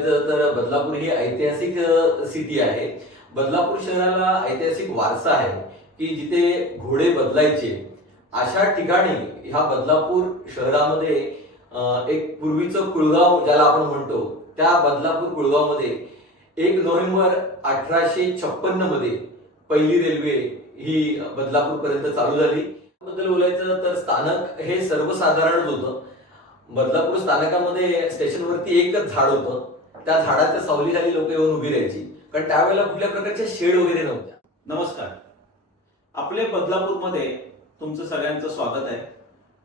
तर बदलापूर ही ऐतिहासिक सिटी आहे. बदलापूर शहराला ऐतिहासिक वारसा आहे की जिथे घोडे बदलायचे. अशा ठिकाणी ह्या बदलापूर शहरामध्ये एक पूर्वीचं कुळगाव ज्याला आपण म्हणतो त्या बदलापूर कुळगावमध्ये एक नोव्हेंबर अठराशे छप्पन्नमध्ये पहिली रेल्वे ही बदलापूर पर्यंत चालू झाली. बद्दल बोलायचं तर स्थानक हे सर्वसाधारणच होतं. बदलापूर स्थानकामध्ये स्टेशनवरती एकच झाड होतं. त्या झाडाच्या सावलीखाली लोक येऊन उभी राहायची. कारण त्यावेळेला कुठल्या प्रकारच्या शेड वगैरे नव्हत्या. नमस्कार. आपले बदलापूरमध्ये तुमचं सगळ्यांचं स्वागत आहे.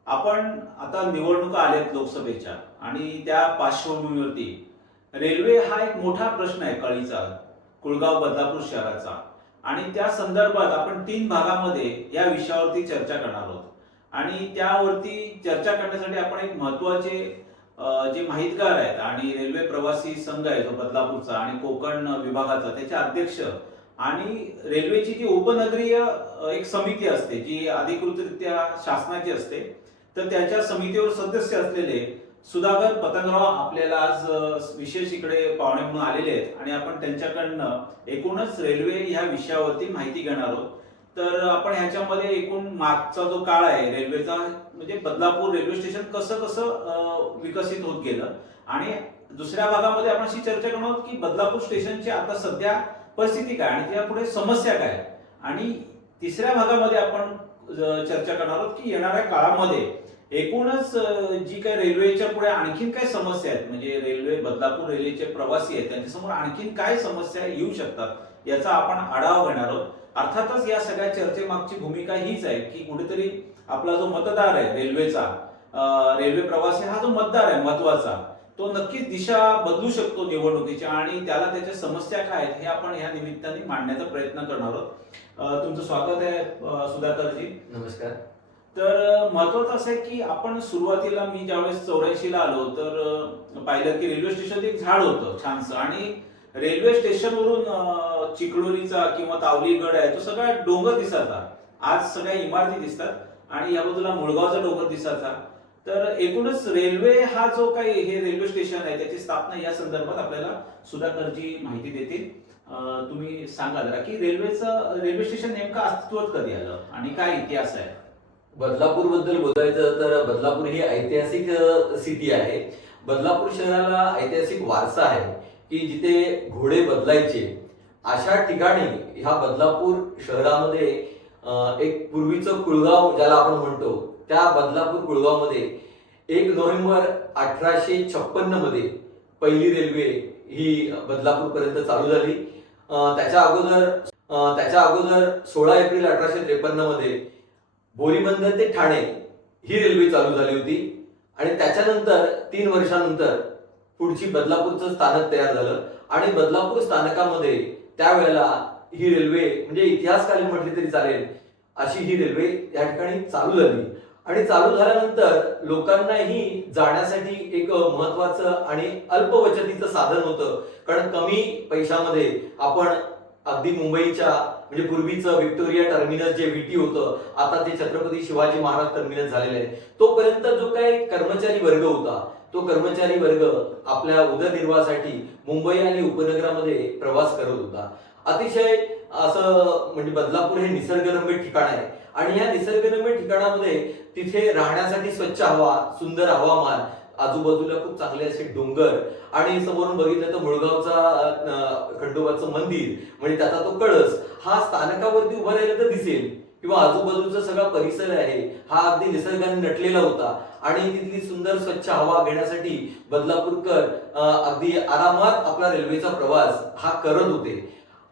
आपण आता निवडणुका आल्यात लोकसभेच्या आणि त्या पार्श्वभूमीवरती रेल्वे हा एक मोठा प्रश्न आहे कळीचा कुळगाव बदलापूर शहराचा. आणि त्या संदर्भात आपण तीन भागामध्ये या विषयावरती चर्चा करणार आहोत. आणि त्यावरती चर्चा करण्यासाठी आपण एक महत्त्वाचे जे माहितगार आहेत आणि रेल्वे प्रवासी संघ आहे जो बदलापूरचा आणि कोकण विभागाचा त्याचे अध्यक्ष आणि रेल्वेची जी उपनगरीय एक समिती असते जी अधिकृतरित्या शासनाची असते तर त्याच्या समितीवर सदस्य असलेले सुधाकर पतंगराव आपल्याला आज विशेष इकडे पाहुणे म्हणून आलेले आहेत आणि आपण त्यांच्याकडनं एकूणच रेल्वे ह्या विषयावरती माहिती घेणार आहोत. तर आपण ह्याच्यामध्ये एकूण मागचा जो काळ आहे रेल्वेचा म्हणजे बदलापूर रेल्वे स्टेशन कसं कसं विकसित होत गेलं. आणि दुसऱ्या भागामध्ये आपण अशी चर्चा करणार आहोत की बदलापूर स्टेशनची आता सध्या परिस्थिती काय आणि त्या पुढे समस्या काय. आणि तिसऱ्या भागामध्ये आपण चर्चा करणार आहोत की येणाऱ्या काळामध्ये एकूणच जी काही रेल्वेच्या पुढे आणखीन काय समस्या आहेत म्हणजे रेल्वे बदलापूर रेल्वेचे प्रवासी आहेत त्यांच्यासमोर आणखीन काय समस्या येऊ शकतात याचा आपण आढावा घेणार आहोत. अर्थातच या सगळ्या चर्चेमागची भूमिका हीच आहे की कुठेतरी आपला जो मतदार आहे रेल्वेचा रेल्वे प्रवासी हा जो मतदार आहे महत्त्वाचा तो नक्कीच दिशा बदलू शकतो निवडणुकीच्या आणि त्याला त्याच्या समस्या काय आहेत हे आपण या निमित्ताने मांडण्याचा प्रयत्न करणार आहोत. तुमचं स्वागत आहे सुधाकरजी. नमस्कार. तर महत्वाचं असं आहे की आपण सुरुवातीला मी ज्यावेळेस चौऱ्याऐंशी ला आलो तर पाहिलं की रेल्वे स्टेशन एक झाड होतं छानसं. आणि रेल्वे स्टेशनवरून अ, चिखलोलीचा किंवा तावलीगड आहे तो सगळा डोंगर दिसायचा. आज सगळ्या इमारती दिसतात आणि या बाजूला मुळगावचा डोंगर दिसायचा. तर एकूणच रेल्वे हा जो काही हे रेल्वे स्टेशन आहे त्याची स्थापना या संदर्भात आपल्याला सुधाकरजी माहिती देतील. तुम्ही सांगा जरा की रेल्वेचं रेल्वे स्टेशन नेमकं अस्तित्वात कधी आलं आणि काय इतिहास आहे? बदलापूरबद्दल बोलायचं तर बदलापूर ही ऐतिहासिक सिटी आहे. बदलापूर शहराला ऐतिहासिक वारसा आहे की जिथे घोडे बदलायचे. अशा ठिकाणी ह्या बदलापूर शहरामध्ये एक पूर्वीचं कुळगाव ज्याला आपण म्हणतो त्या बदलापूर कुळगावमध्ये एक नोव्हेंबर अठराशे छप्पन्नमध्ये पहिली रेल्वे ही बदलापूर पर्यंत चालू झाली. त्याच्या अगोदर त्याच्या अगोदर सोळा एप्रिल अठराशे त्रेपन्नमध्ये बोरीबंदर ते ठाणे ही रेल्वे चालू झाली होती. आणि त्याच्यानंतर तीन वर्षानंतर पुढची बदलापूरचं स्थानक तयार झालं. आणि बदलापूर स्थानकामध्ये त्यावेळेला ही रेल्वे म्हणजे इतिहासकालीन म्हटली तरी चालेल अशी ही रेल्वे या ठिकाणी चालू झाली. आणि चालू झाल्यानंतर लोकांनाही जाण्यासाठी एक महत्वाचं आणि अल्पवचतीचं साधन होतं. कारण कमी पैशामध्ये आपण अगदी मुंबईच्या म्हणजे पूर्वीचं विक्टोरिया टर्मिनस जे व्हीटी होतं आता ते छत्रपती शिवाजी महाराज टर्मिनस झालेलं आहे. तोपर्यंत जो काही कर्मचारी वर्ग होता तो कर्मचारी वर्ग आपल्या उदरनिर्वाहासाठी मुंबई आणि उपनगरामध्ये प्रवास करत होता. अतिशय असं म्हणजे बदलापूर हे निसर्गरम्य ठिकाण आहे. आणि या निसर्गरम्य ठिकाणामध्ये तिथे राहण्यासाठी स्वच्छ हवा सुंदर हवामान आजूबाजूला खूप चांगले असे डोंगर आणि समोरून बघितलं तर मुळगावचा खंडोबाचं मंदिर म्हणजे त्याचा तो कळस हा स्थानकावरती उभा राहिला तर दिसेल. किंवा आजूबाजूचा सगळा परिसर आहे हा अगदी निसर्गाने नटलेला होता. आणि तिथली सुंदर स्वच्छ हवा घेण्यासाठी बदलापूरकर अगदी आरामात आपला रेल्वेचा प्रवास हा करत होते.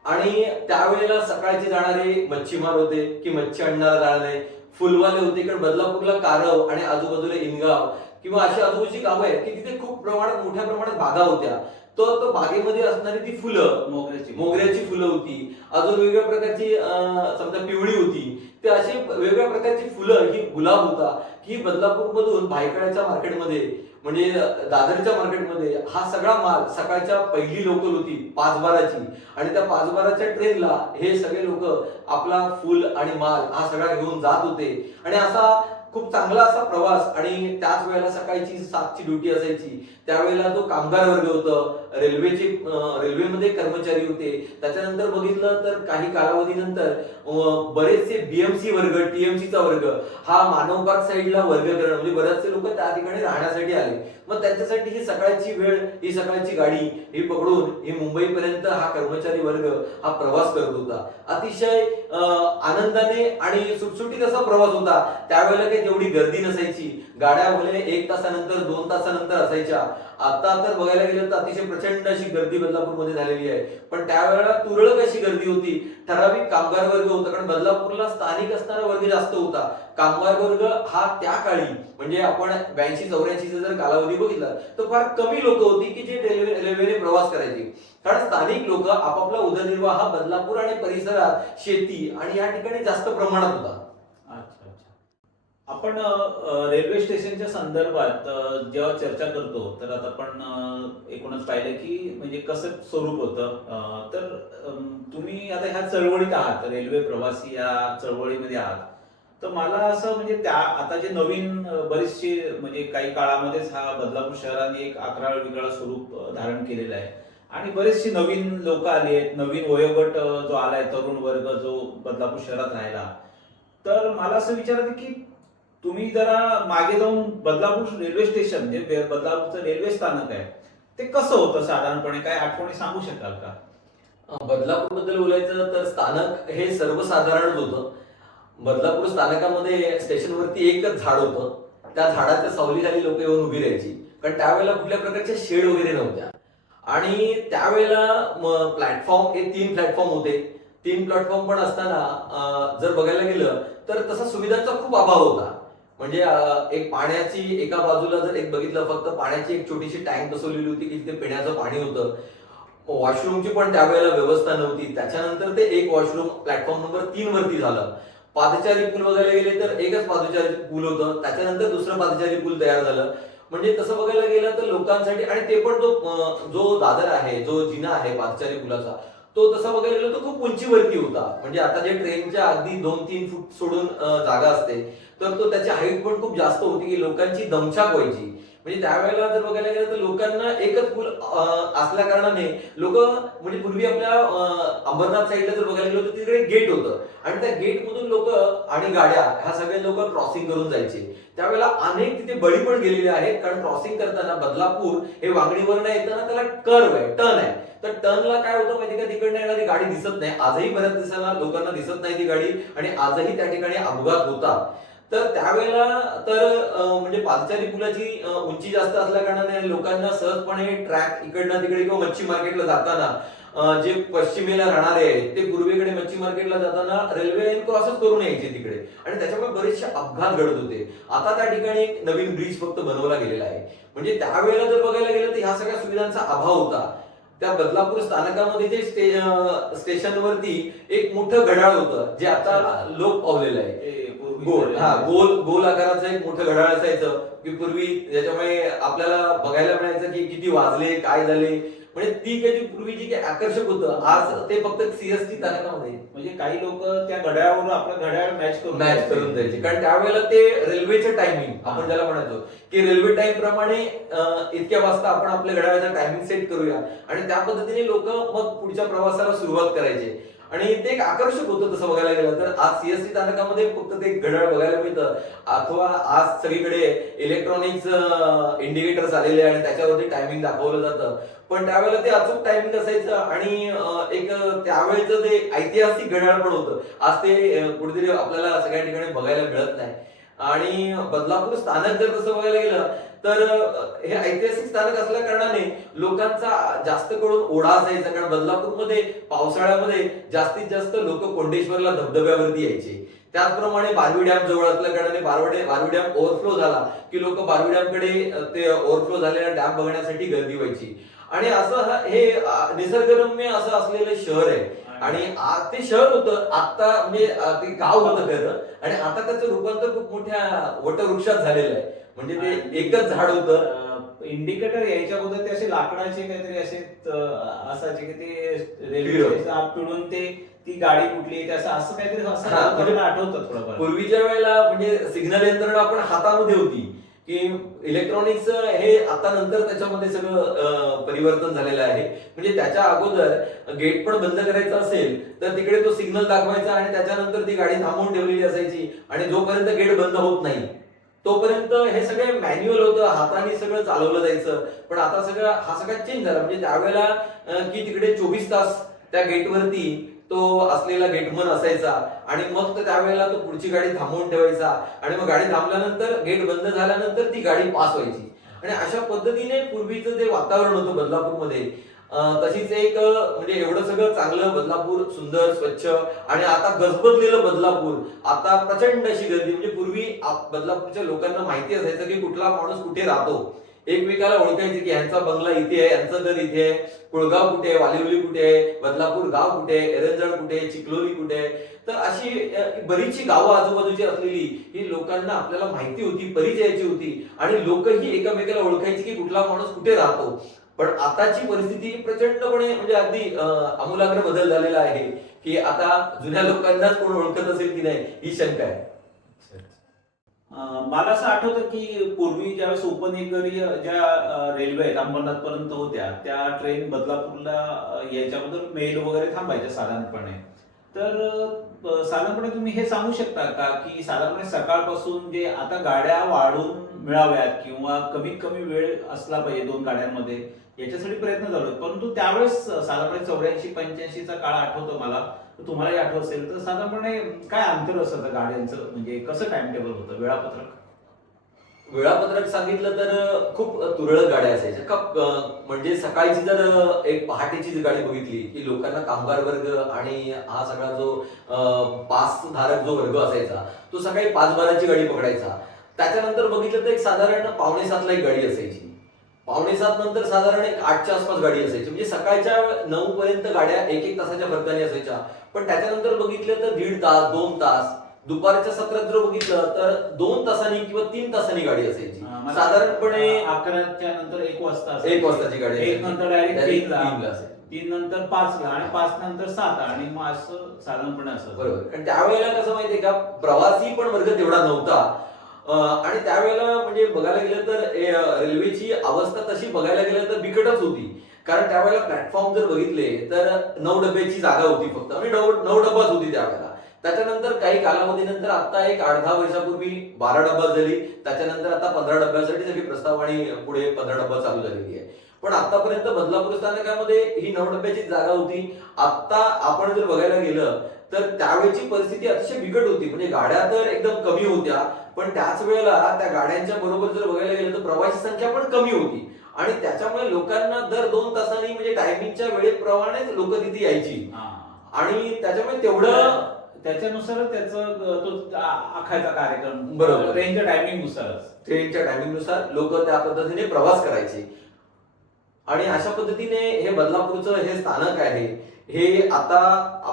आणि त्यावेळेला सकाळचे जाणारे मच्छीमार होते की मच्छी आणणारा जाणारे फुलवाले होते कारण बदलापूरला कारव आणि आजूबाजूला इनगाव किंवा अशी आजूबाजूची गावं आहेत की तिथे खूप प्रमाणात मोठ्या प्रमाणात बागा होत्या. तर तो बागेमध्ये असणारी ती फुलं मोगऱ्याची मोगऱ्याची फुलं होती. अजून वेगवेगळ्या प्रकारची समजा पिवळी होती. ते अशी वेगवेगळ्या प्रकारची फुलं ही गुलाब होता. ही बदलापूर मधून भायखळ्याच्या मार्केटमध्ये म्हणजे दादरच्या मार्केटमध्ये हा सगळा माल सकाळच्या पहिली लोकल होती पाच बाराची आणि त्या पाच बाराच्या ट्रेनला हे सगळे लोक आपला फुल आणि माल हा सगळा घेऊन जात होते. आणि असा खूप चांगला असा प्रवास आणि त्याच वेळेला सकाळची सातची ड्युटी असायची. त्यावेळेला तो कामगार वर्ग होतं रेल्वेचे रेल्वेमध्ये कर्मचारी होते. त्याच्यानंतर बघितलं तर काही कालावधीनंतर बरेचसे बीएमसी वर्ग टीएमसीचा वर्ग हा मानव पार्क साईडला वर्ग करणं म्हणजे बरेचसे लोक त्या ठिकाणी राहण्यासाठी आले. मग त्यांच्यासाठी ही सकाळची वेळ ही सकाळची गाडी ही पकडून ही मुंबईपर्यंत हा कर्मचारी वर्ग हा प्रवास करत होता. अतिशय आनंदाने आणि सुटसुटीत असा प्रवास होता. त्यावेळेला काही तेवढी गर्दी नसायची. गाड्या भले एक तासानंतर दोन तासानंतर असायच्या. आता तर बघायला गेलं तर अतिशय प्रचंड अशी गर्दी बदलापूरमध्ये झालेली आहे. पण त्यावेळेला तुरळक अशी गर्दी होती. ठराविक कामगार वर्ग होता कारण बदलापूरला स्थानिक असणारा वर्ग जास्त होता. कामगार वर्ग हा त्या काळी म्हणजे आपण ब्याऐंशी चौऱ्याऐंशीचा जर कालावधी बघितला तर फार कमी लोक होती की जे रेल्वे रेल्वेने प्रवास करायचे. कारण स्थानिक लोक आपापला उदरनिर्वाह हा बदलापूर आणि परिसरात शेती आणि या ठिकाणी जास्त प्रमाणात होता. आपण रेल्वे स्टेशनच्या संदर्भात जेव्हा चर्चा करतो तर आता आपण एकूणच पाहिलं की म्हणजे कसं स्वरूप होतं. तर तुम्ही आता ह्या चळवळीत आहात रेल्वे प्रवासी या चळवळीमध्ये आहात. तर मला असं म्हणजे त्या आता जे नवीन बरेचसे बरीचशी म्हणजे काही काळामध्येच हा बदलापूर शहराने एक अकरा वेगळा स्वरूप धारण केलेलं आहे. आणि बरेचशी नवीन लोक आली आहेत नवीन वयोगट जो आलाय तरुण वर्ग जो बदलापूर शहरात राहिला. तर मला असं विचारायचं की तुम्ही जरा मागे जाऊन बदलापूर रेल्वे स्टेशन जे बदलापूरचं रेल्वे स्थानक आहे ते कसं होतं साधारणपणे? काय आठवणी सांगू शकाल का? बदलापूरबद्दल बोलायचं तर स्थानक हे सर्वसाधारणच होतं. बदलापूर स्थानकामध्ये स्टेशनवरती एकच झाड होतं. त्या झाडाच्या सावलीखाली लोक येऊन उभी राहायची. कारण त्यावेळेला कुठल्या प्रकारच्या शेड वगैरे नव्हत्या. आणि त्यावेळेला प्लॅटफॉर्म हे तीन प्लॅटफॉर्म होते. तीन प्लॅटफॉर्म पण असताना जर बघायला गेलं तर तसा सुविधांचा खूप अभाव होता. म्हणजे एक पाण्याची एका बाजूला जर एक बघितलं फक्त पाण्याची एक छोटीशी टँक बसवलेली होती की तिथे पिण्याचं पाणी होतं. वॉशरूमची पण त्यावेळेला व्यवस्था नव्हती. त्याच्यानंतर ते एक वॉशरूम प्लॅटफॉर्म नंबर तीन वरती झालं. पादचारी पूल बघायला गेले तर एकच पादचारी पूल होतं. त्याच्यानंतर दुसरं पादचारी पूल तयार झालं. म्हणजे तसं बघायला गेलं तर लोकांसाठी आणि ते पण तो जो दादर आहे जो जिना आहे पादचारी पुलाचा तो तसा बघायला गेलो तर खूप उंचीवरती होता. म्हणजे आता जे ट्रेनच्या अगदी दोन तीन फूट सोडून जागा असते तर तो त्याची हाईट पण खूप जास्त होती की लोकांची दमछाक व्हायची. म्हणजे त्यावेळेला जर बघायला गेलं तर लोकांना एकच पूल असल्या कारणाने लोक म्हणजे पूर्वी आपल्या अंबरनाथ साईडला जर बघायला गेलो तर तिकडे गेट होतं. आणि त्या गेट मधून लोक आणि गाड्या ह्या सगळ्या लोक क्रॉसिंग करून जायचे. त्यावेळेला अनेक तिथे बळी पण गेलेले आहेत कारण क्रॉसिंग करताना बदलापूर हे वांगणीवरनं येताना त्याला कर्व आहे टर्न आहे. तर टर्नला काय होतं माहिती का? तिकडनं येणारी गाडी दिसत नाही. आजही बऱ्याच दिवसाला लोकांना दिसत नाही ती गाडी आणि आजही त्या ठिकाणी अपघात होतात तर त्यावेळेला तर म्हणजे पादचारी पुलाची उंची जास्त असल्या कारणाने लोकांना सहजपणे ट्रॅक इकडनं तिकडे किंवा मच्छी मार्केटला जाताना जे पश्चिमेला राहणारे आहेत ते पूर्वेकडे मच्छी मार्केटला जाताना रेल्वे लाईन क्रॉसच करून यायचे तिकडे. आणि त्याच्यामुळे बरेचसे अपघात घडत होते. आता त्या ठिकाणी एक नवीन ब्रिज फक्त बनवला गेलेला आहे. म्हणजे त्यावेळेला जर बघायला गेलं तर ह्या सगळ्या सुविधांचा अभाव होता. त्या बदलापूर स्थानकामध्ये जे स्टे स्टेशनवरती एक मोठं घड्याळ होतं जे आता लोक पावलेलं आहे. गोल हा गोल गोल आकाराचं एक मोठं घड्याळ असायचं की पूर्वी ज्याच्यामुळे आपल्याला बघायला मिळायचं की किती वाजले काय झाले. म्हणजे ती काही जी पूर्वी जी काही आकर्षक होतं आज ते फक्त सीएसटी स्थानकामध्ये म्हणजे काही लोक त्या घड्याळावरून आपलं घड्याळ मॅच करून मॅच करून द्यायचे. कारण त्यावेळेला ते रेल्वेचं टायमिंग आपण ज्याला म्हणायचो की रेल्वे टाइम प्रमाणे इतक्या वाजता आपण आपल्या घड्याळाचा टायमिंग सेट करूया. आणि त्या पद्धतीने लोक मग पुढच्या प्रवासाला सुरुवात करायचे. आणि ते एक आकर्षक होतं तसं बघायला गेलं तर आज सीएसटी स्थानकामध्ये फक्त ते घड्याळ बघायला मिळतं. अथवा आज सगळीकडे इलेक्ट्रॉनिक्स इंडिकेटर्स आलेले आणि त्याच्यावरती टायमिंग दाखवलं जातं. पण त्यावेळेला ते अचूक टायमिंग असायचं आणि एक त्यावेळेचं ते ऐतिहासिक घड्याळ पण होतं. आज ते कुठेतरी आपल्याला सगळ्या ठिकाणी बघायला मिळत नाही. आणि बदलापूर स्थानक जर तसं बघायला गेलं तर हे ऐतिहासिक स्थानक असल्या कारणाने लोकांचा जास्त करून ओढा असायचा. कारण बदलापूरमध्ये पावसाळ्यामध्ये जास्तीत जास्त लोक कोंडेश्वरला धबधब्यावरती यायचे. त्याचप्रमाणे बारवी डॅम जवळ असल्या कारणाने बारवडे बारवी डॅम ओव्हरफ्लो झाला की लोक बारवी डॅमकडे ते ओव्हरफ्लो झालेला डॅम बघण्यासाठी गर्दी व्हायची. आणि असं हा- निसर्गरम्य असं असलेलं शहर आहे. आणि ते शहर होतं आता म्हणजे ते गाव होतं खरं. आणि आता त्याचं रूपांतर खूप मोठ्या वटवृक्षात झालेलं आहे. म्हणजे ते एकच झाड होतं. इंडिकेटर यायच्या अगोदर ते असे लाकडाचे काहीतरी असे असायचे की ते. रेल्वे पिळून ते ती गाडी कुठली ते असं असं काहीतरी मला आठवतं पूर्वीच्या वेळेला म्हणजे सिग्नल यंत्रणा आपण हातामध्ये होती. की इलेक्ट्रॉनिक्स हे आता नंतर त्याच्यामध्ये सगळं परिवर्तन झालेलं आहे. म्हणजे त्याच्या अगोदर गेट पण बंद करायचं असेल तर तिकडे तो सिग्नल दाखवायचा आणि त्याच्यानंतर ती गाडी थांबवून ठेवलेली असायची आणि जोपर्यंत गेट बंद होत नाही तोपर्यंत हे सगळे मॅन्युअल होतं हाताने सगळं चालवलं जायचं. पण आता सगळं हा सगळा चेंज झाला. म्हणजे त्यावेळेला की तिकडे चोवीस तास त्या गेटवरती तो असलेला गेटमन असायचा. आणि मग तर त्यावेळेला तो पुढची गाडी थांबवून ठेवायचा. आणि मग गाडी थांबल्यानंतर गेट बंद झाल्यानंतर ती गाडी पास व्हायची. आणि अशा पद्धतीने पूर्वीचं जे वातावरण होतं बदलापूरमध्ये तशीच एक म्हणजे एवढं सगळं चांगलं बदलापूर सुंदर स्वच्छ आणि आता गजबजलेलं बदलापूर आता प्रचंड अशी गर्दी. म्हणजे पूर्वी बदलापूरच्या लोकांना माहिती असायचं की कुठला माणूस कुठे राहतो. एकमेकाला ओळखायचे की यांचा बंगला इथे आहे यांचं घर इथे आहे. कुळगाव कुठे आहे वालिवली कुठे आहे बदलापूर गाव कुठे आहे एरंजण कुठे आहे चिखलोली कुठे आहे. तर अशी बरीचशी गावं आजूबाजूची असलेली ही लोकांना आपल्याला माहिती होती परिचयाची होती. आणि लोक ही एकमेकाला ओळखायची की कुठला माणूस कुठे राहतो. पण आताची परिस्थिती प्रचंडपणे म्हणजे अगदी अमूलाग्र आमूलाग्र बदल झालेला आहे. की आता जुन्या लोकांनाच कोण ओळखत असेल की नाही ही शंका आहे. मला असं आठवतं की पूर्वी ज्यावेळेस उपनगरीय ज्या रेल्वे आहेत अंबरनाथ पर्यंत होत्या त्या ट्रेन बदलापूरला याच्याबद्दल मेल वगैरे थांबायच्या साधारणपणे. तर साधारणपणे तुम्ही हे सांगू शकता का की साधारणपणे सकाळपासून जे आता गाड्या वाढून मिळाव्यात किंवा कमीत कमी वेळ असला पाहिजे दोन गाड्यांमध्ये याच्यासाठी प्रयत्न झालो परंतु त्यावेळेस साधारणपणे चौऱ्याऐंशी पंच्याऐंशीचा काळ आठवतो मला. तुम्हालाही आठवत असेल तर साधारणपणे काय अंतर असायचं गाड्यांचं? म्हणजे कसं टाइम टेबल होतं? वेळापत्रक? वेळापत्रक सांगितलं तर खूप तुरळक गाड्या असायच्या. का म्हणजे सकाळची जर एक पहाटेची गाडी बघितली की लोकांना कामगार वर्ग आणि हा सगळा जो पास धारक जो वर्ग असायचा तो सकाळी पाच बाराची गाडी पकडायचा. त्याच्यानंतर बघितलं तर एक साधारण पावणे सातला एक गाडी असायची. पावणे सात नंतर साधारण एक आठच्या आसपास गाडी असायची. म्हणजे सकाळच्या नऊ पर्यंत गाड्या एक एक तासाच्या फरकाने असायच्या. पण त्याच्यानंतर बघितलं तर दीड तास दोन तास दुपारच्या सत्रात जर बघितलं तर दोन तासांनी किंवा तीन तासांनी गाडी असायची. मला- साधारणपणे अकराच्या नंतर एक वाजता एक वाजताची गाडी एक. नंतर डायरेक्ट. तीन नंतर पाचला आणि पाच नंतर सात आणि मग असं साधारणपणे असं. बरोबर. कारण त्यावेळेला कसं माहितीये का प्रवासी पण वर्ग तेवढा नव्हता. आणि त्यावेळेला म्हणजे बघायला गेलं तर रेल्वेची अवस्था तशी बघायला गेलं तर बिकटच होती. कारण त्यावेळेला प्लॅटफॉर्म जर बघितले तर नऊ डब्याची जागा होती फक्त. म्हणजे नऊ नऊ डब्बाच होती त्यावेळेला. त्याच्यानंतर काही कालावधीनंतर आता एक आठ दहा वर्षापूर्वी बारा डब्बा झाली. त्याच्यानंतर आता पंधरा डब्यासाठी सगळी आणि पुढे पंधरा डब्बा चालू झालेली आहे. पण आतापर्यंत बदलापूर स्थानकामध्ये ही नऊ डब्याची जागा होती. आता आपण जर बघायला गेलं तर त्यावेळची परिस्थिती अतिशय बिकट होती. म्हणजे गाड्या तर एकदम कमी होत्या. पण त्याच वेळेला त्या गाड्यांच्या बरोबर जर बघायला गेलं तर प्रवासी संख्या पण कमी होती. आणि त्याच्यामुळे लोकांना दर दोन तासांनी म्हणजे टायमिंगच्या वेळेप्रमाणेच लोक तिथे यायची. आणि त्याच्यामुळे तेवढं त्याच्यानुसार त्याचं तो आखायचा कार्यक्रम. बरोबर. ट्रेनच्या टायमिंग नुसारच ट्रेनच्या टायमिंगनुसार लोक त्या पद्धतीने प्रवास करायचे. आणि अशा पद्धतीने हे बदलापूरचं हे स्थानक आहे. हे आता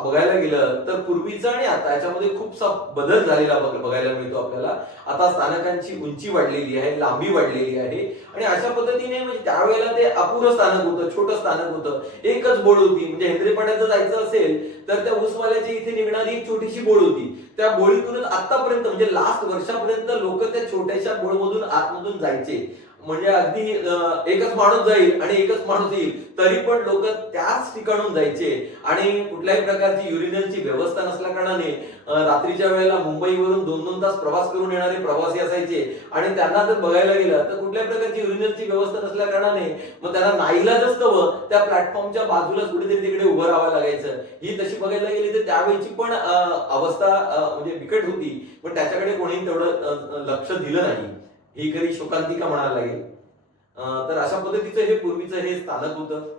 बघायला गेलं तर पूर्वीचं आणि आता याच्यामध्ये खूपसा बदल झालेला बघायला मिळतो आपल्याला. आता स्थानकांची उंची वाढलेली आहे लांबी वाढलेली आहे. आणि अशा पद्धतीने म्हणजे त्यावेळेला ते अपुरं स्थानक होतं छोटं स्थानक होतं. एकच बोळ होती. म्हणजे हेंद्रेपाड्याचं जायचं असेल तर त्या ऊसवाल्याची इथे निघणारी एक छोटीशी बोळ होती. त्या बोळीतूनच आतापर्यंत म्हणजे लास्ट वर्षापर्यंत लोक त्या छोट्याशा बोळमधून आतमधून जायचे. म्हणजे अगदी एकच माणूस जाईल आणि एकच माणूस येईल तरी पण लोक त्याच ठिकाणून जायचे. आणि कुठल्याही प्रकारची युरिनलची व्यवस्था नसल्या कारणाने रात्रीच्या वेळेला मुंबईवरून दोन दोन तास प्रवास करून येणारे प्रवासी असायचे. आणि त्यांना जर बघायला गेलं तर कुठल्याही प्रकारची युरिनलची व्यवस्था नसल्या कारणाने मग त्यांना नाईला असतं त्या प्लॅटफॉर्मच्या बाजूलाच कुठेतरी तिकडे उभं राहावं लागायचं. ही तशी बघायला गेली तर त्यावेळची पण अवस्था म्हणजे बिकट होती. पण त्याच्याकडे कोणी तेवढं लक्ष दिलं नाही. ही खरी शोकांतिका म्हणायला लागेल. तर अशा पद्धतीचं हे पूर्वीचं हे स्थानक होतं.